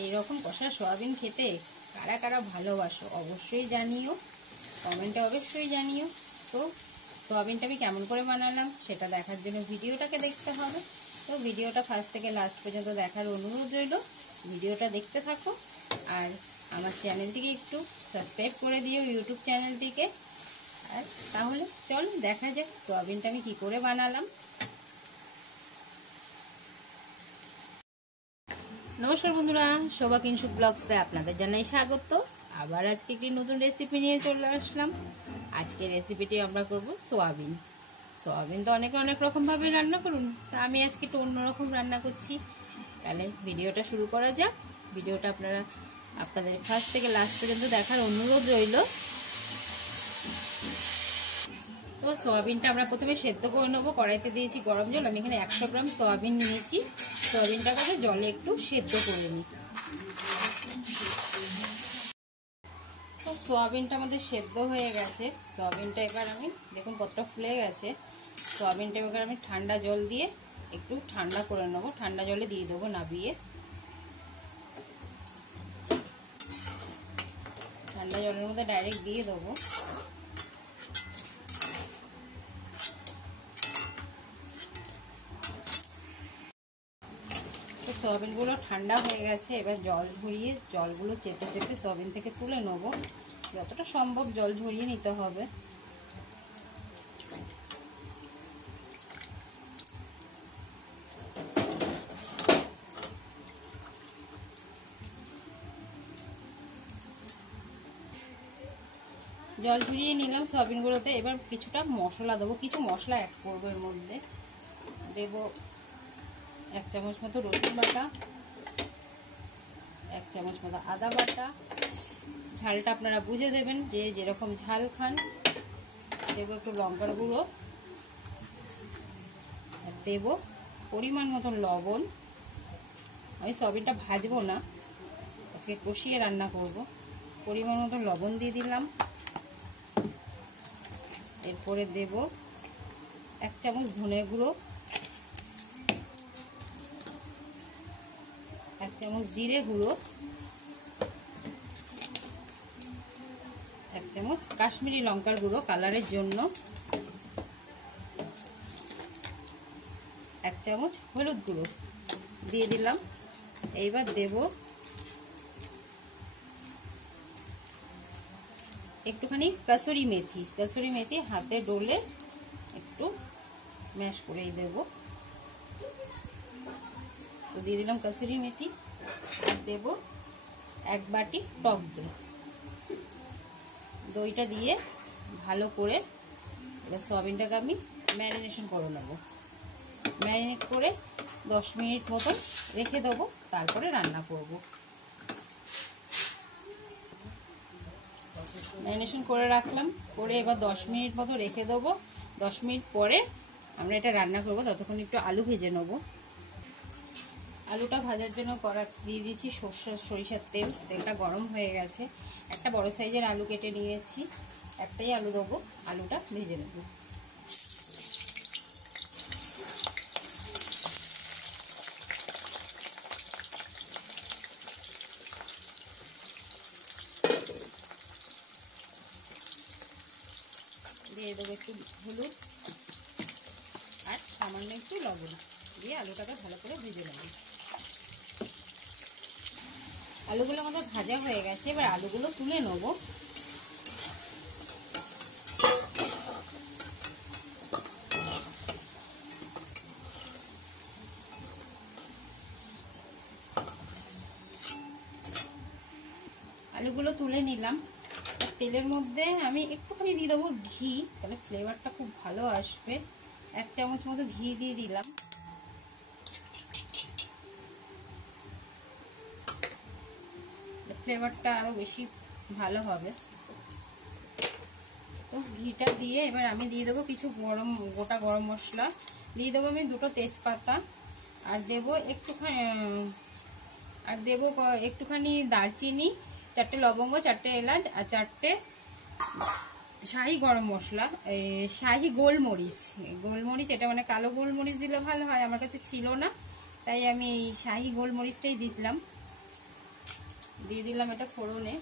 এইরকম কষা সয়াবিন খেতে কারা কারা ভালোবাসো অবশ্যই জানিও, কমেন্টে অবশ্যই জানিও। তো সয়াবিনটা আমি কেমন করে বানালাম সেটা দেখার জন্য ভিডিওটাকে দেখতে হবে। তো ভিডিওটা ফার্স্ট থেকে লাস্ট পর্যন্ত দেখার অনুরোধ রইল। ভিডিওটা দেখতে থাকো আর আমার চ্যানেলটিকে একটু সাবস্ক্রাইব করে দিও, ইউটিউব চ্যানেলটিকে। আর তাহলে চল দেখা যাক সয়াবিনটা আমি কী করে বানালাম। নমস্কার বন্ধুরা, শোভা কিংসু ব্লগসে আপনাদের জানাই স্বাগত। আবার আজকে একটি নতুন রেসিপি নিয়ে চলে আসলাম। আজকে রেসিপিটি আমরা করব সোয়াবিন। সোয়াবিন তো অনেকে অনেক রকমভাবে রান্না করুন, তা আমি আজকে একটু অন্যরকম রান্না করছি। তাহলে ভিডিওটা শুরু করা যাক। ভিডিওটা আপনাদের ফার্স্ট থেকে লাস্ট পর্যন্ত দেখার অনুরোধ রইল। তো সোয়াবিনটা আমরা প্রথমে সেদ্ধ করে নেবো। কড়াইতে দিয়েছি গরম জল। আমি এখানে 100 গ্রাম সোয়াবিন নিয়েছি। সোয়াবিনটাকে জলে একটু সেদ্ধ করে নিই। তো সোয়াবিনটা আমাদের সেদ্ধ হয়ে গেছে। সোয়াবিনটা এবার আমি দেখুন কতটা ফুলে গেছে। সোয়াবিনটা এবার আমি ঠান্ডা জল দিয়ে একটু ঠান্ডা করে নেবো। ঠান্ডা জলে দিয়ে দেবো নাবিয়ে। ঠান্ডা জলের মধ্যে ডাইরেক্ট দিয়ে দেবো। তো সয়াবিনগুলো ঠান্ডা হয়ে গেছে। এবার জল ঝরিয়ে জলগুলো চেপে চেপে সয়াবিন থেকে তুলে নেবো। যতটা সম্ভব জল ঝরিয়ে নিতে হবে। জল ঝরিয়ে নিলাম সয়াবিনগুলোতে। এবার কিছুটা মশলা দেবো, কিছু মশলা অ্যাড করবো। এর মধ্যে দেব 1 চামচ মতো রসুন বাটা, 1 চামচ মতো আদা বাটা। ঝালটা আপনারা বুঝে দেবেন, যে যেরকম ঝাল খান। দেব একটু লঙ্কার গুঁড়ো, আর দেব পরিমাণ মতো লবণ। আমি সয়াবিনটা ভাজবো না, আজকে কষিয়ে রান্না করব। পরিমাণ মতো লবণ দিয়ে দিলাম। এরপরে দেব 1 চামচ ধনে গুঁড়ো, 1 চামচ জিরে গুঁড়ো, 1 চামচ কাশ্মীরি লঙ্কার গুঁড়ো কালারের জন্য, 1 চামচ হলুদ গুঁড়ো দিয়ে দিলাম। এইবার দেব একটুখানি কসুরি মেথি। কসুরি মেথি হাতে ডলে একটু ম্যাশ করেই দেব। তো দিয়ে দিলাম কসুরি মেথি। আর দেব 1 বাটি টক দই। দইটা দিয়ে ভালো করে এবার সয়াবিনটাকে আমি ম্যারিনেশন করে নেব। ম্যারিনেট করে 10 মিনিট মতন রেখে দেবো, তারপরে রান্না করব। ম্যারিনেশন করে রাখলাম, করে এবার 10 মিনিট মতো রেখে দেবো। 10 মিনিট পরে আমরা এটা রান্না করব। ততক্ষণ একটু আলু ভেজে নেব। আলুটা ভাজার জন্য কড়া দিয়ে দিয়েছি সরিষার তেল। তেলটা গরম হয়ে গেছে। একটা বড় সাইজের আলু কেটে নিয়েছি, একটাই আলু দেবো। আলুটা ভেজে নেব। দিয়ে দেবো একটু হলুদ আর সামান্য একটু লবণ দিয়ে আলুটাকে ভালো করে ভেজে নেব। আলুগুলো আমাদের ভাজা হয়ে গেছে। এবার আলুগুলো তুলে নেব। আলুগুলো তুলে নিলাম। তেলের মধ্যে আমি একটুখানি দিয়ে দেবো ঘি, তাহলে ফ্লেভারটা খুব ভালো আসবে। 1 চামচ মতো ঘি দিয়ে দিলাম। ফ্লেভারটা আরো বেশি ভালো হবে। তো ঘিটা দিয়ে এবার আমি দিয়ে দেবো কিছু গোটা গরম মশলা দিয়ে দেবো। আমি 2টো তেজপাতা আর দেবো একটুখানি দারচিনি, 4টে লবঙ্গ, 4টে এলাচ আর 4টে শাহি গরম মশলা, শাহি গোলমরিচ। এটা মানে কালো গোলমরিচ দিলে ভালো হয়, আমার কাছে ছিল না, তাই আমি এই শাহি গোলমরিচটাই দিলাম। দিয়ে দিলাম এটা ফোড়নে।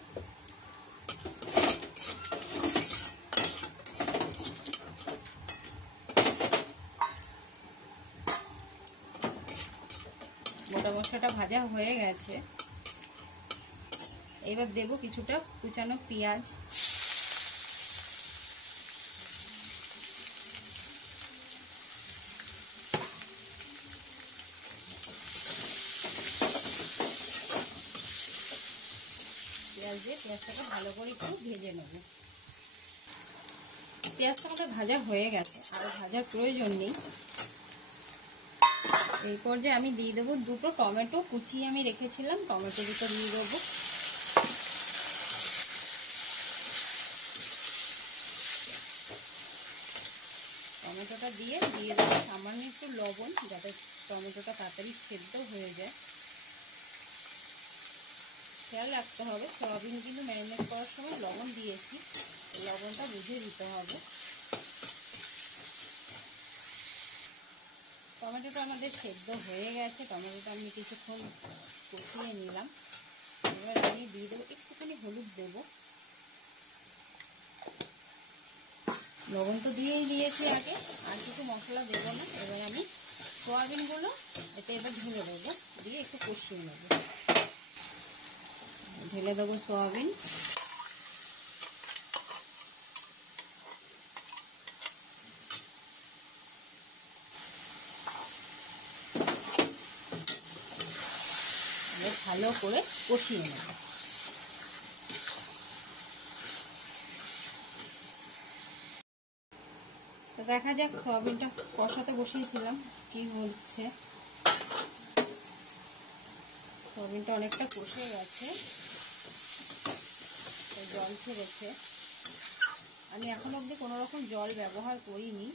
গোটা মশলাটা ভাজা হয়ে গেছে, এবার দেব কিছুটা কুচানো পেঁয়াজ। পেঁয়াজ দিয়ে পেঁয়াজটাকে ভালো করে একটু ভেজে নেব। পেঁয়াজটা আমাদের ভাজা হয়ে গেছে, আর ভাজার প্রয়োজন নেই। এই পর্যায়ে আমি দিয়ে দেবো দুটো টমেটো কুচিয়ে আমি রেখেছিলাম, টমেটো দুটো দিয়ে দেবো। টমেটোটা দিয়ে দেবো সামান্য একটু লবণ, যাতে টমেটোটা তাড়াতাড়ি সেদ্ধ হয়ে যায়। খেয়াল রাখতে হবে, সয়াবিন কিন্তু ম্যারিনেট করার সময় লবণ দিয়েছি, লবণটা বুঝে দিতে হবে। টমেটোটা আমাদের সেদ্ধ হয়ে গেছে, টমেটোটা আমি কিছুক্ষণ কষিয়ে নিলাম। এবার আমি দিয়ে দেবো একটুখানি হলুদ দেবো। লবণ তো দিয়েই দিয়েছি আগে, আর কিছু মশলা দেবো না। এবার আমি সয়াবিনগুলো এতে এবার ঢেলে দেবো, দিয়ে একটু কষিয়ে নেব। ঢেলে দেবো সয়াবিন। ভালো করে কষিয়ে নেব। তো দেখা যাক, সয়াবিনটা কষাতে বসিয়েছিলাম, কি হচ্ছে। সয়াবিনটা অনেকটা কষে গেছে, জল ছেড়েছে। আমি এখন অবধি কোনো রকম জল ব্যবহার করিনি,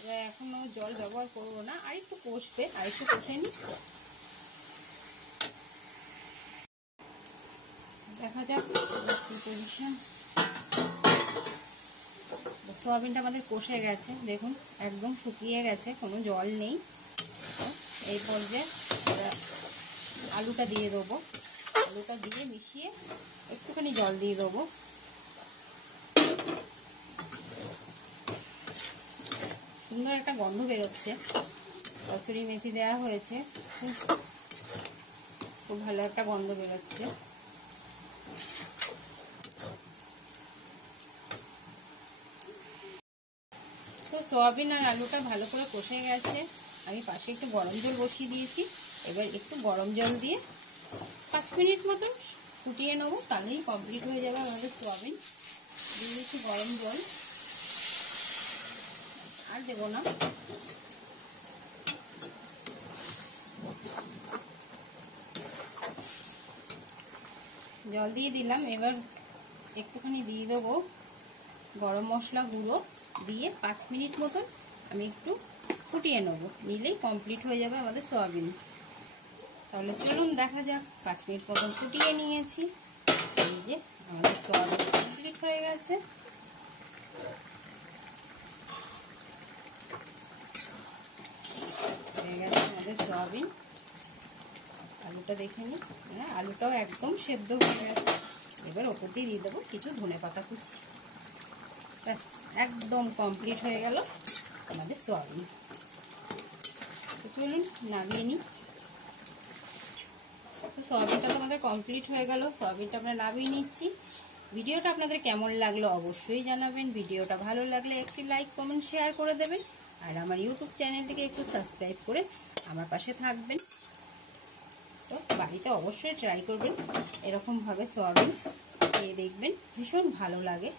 এবার এখনো জল ব্যবহার করবো না। আর একটু কষবে, আর একটু কষে নি, দেখা যাক পজিশন। সয়াবিনটা আমাদের কষে গেছে, দেখুন একদম শুকিয়ে গেছে, কোনো জল নেই। এই পর্যায়ে আলুটা দিয়ে দেবো। আলুটা দিয়ে মিশিয়ে একটুখানি জল দিয়ে দেবো। সুন্দর একটা গন্ধ বেরোচ্ছে, কসুরি মেথি দেওয়া হয়েছে, খুব ভালো একটা গন্ধ বেরোচ্ছে। তো সয়াবিন আর আলুটা ভালো করে কষে গেছে, আমি পাশে একটু গরম জল বসিয়ে দিয়েছি। এবার একটু গরম জল দিয়ে 5 মিনিট মতো ফুটিয়ে নেবো, তাহলেই কমপ্লিট হয়ে যাবে আমাদের সয়াবিন। দিয়ে দিচ্ছি গরম জল, আর দেবো না। জল দিয়ে দিলাম, এবার একটুখানি দিয়ে দেবো গরম মশলা গুঁড়ো, দিয়ে 5 মিনিট মতন আমি একটু ফুটিয়ে নেব, নিলেই কমপ্লিট হয়ে যাবে আমাদের সয়াবিন। তাহলে চলুন দেখা যাক। 5 মিনিট মতন ফুটিয়ে নিয়েছি, এই যে আমাদের সয়াবিন কমপ্লিট হয়ে গেছে। হয়ে গেছে আমাদের সয়াবিন। আলুটা দেখে নিই, হ্যাঁ আলুটাও একদম সেদ্ধ হয়ে গেছে। এবার ওপর দিয়ে দিয়ে দেবো কিছু ধনেপাতা কুচি। ব্যাস, একদম কমপ্লিট হয়ে গেল আমাদের সয়াবিন। তো চলুন নামিয়ে নিই। তো সয়াবিনটা তো আমাদের কমপ্লিট হয়ে গেল, সয়াবিনটা আমরা নামিয়ে নিচ্ছি। ভিডিওটা আপনাদের কেমন লাগলো অবশ্যই জানাবেন। ভিডিওটা ভালো লাগলে একটি লাইক কমেন্ট শেয়ার করে দেবেন, আর আমার ইউটিউব চ্যানেলটিকে একটু সাবস্ক্রাইব করে আমার পাশে থাকবেন। তো বাড়িতে অবশ্যই ট্রাই করবেন এরকমভাবে সয়াবিন, খেয়ে দেখবেন, ভীষণ ভালো লাগে।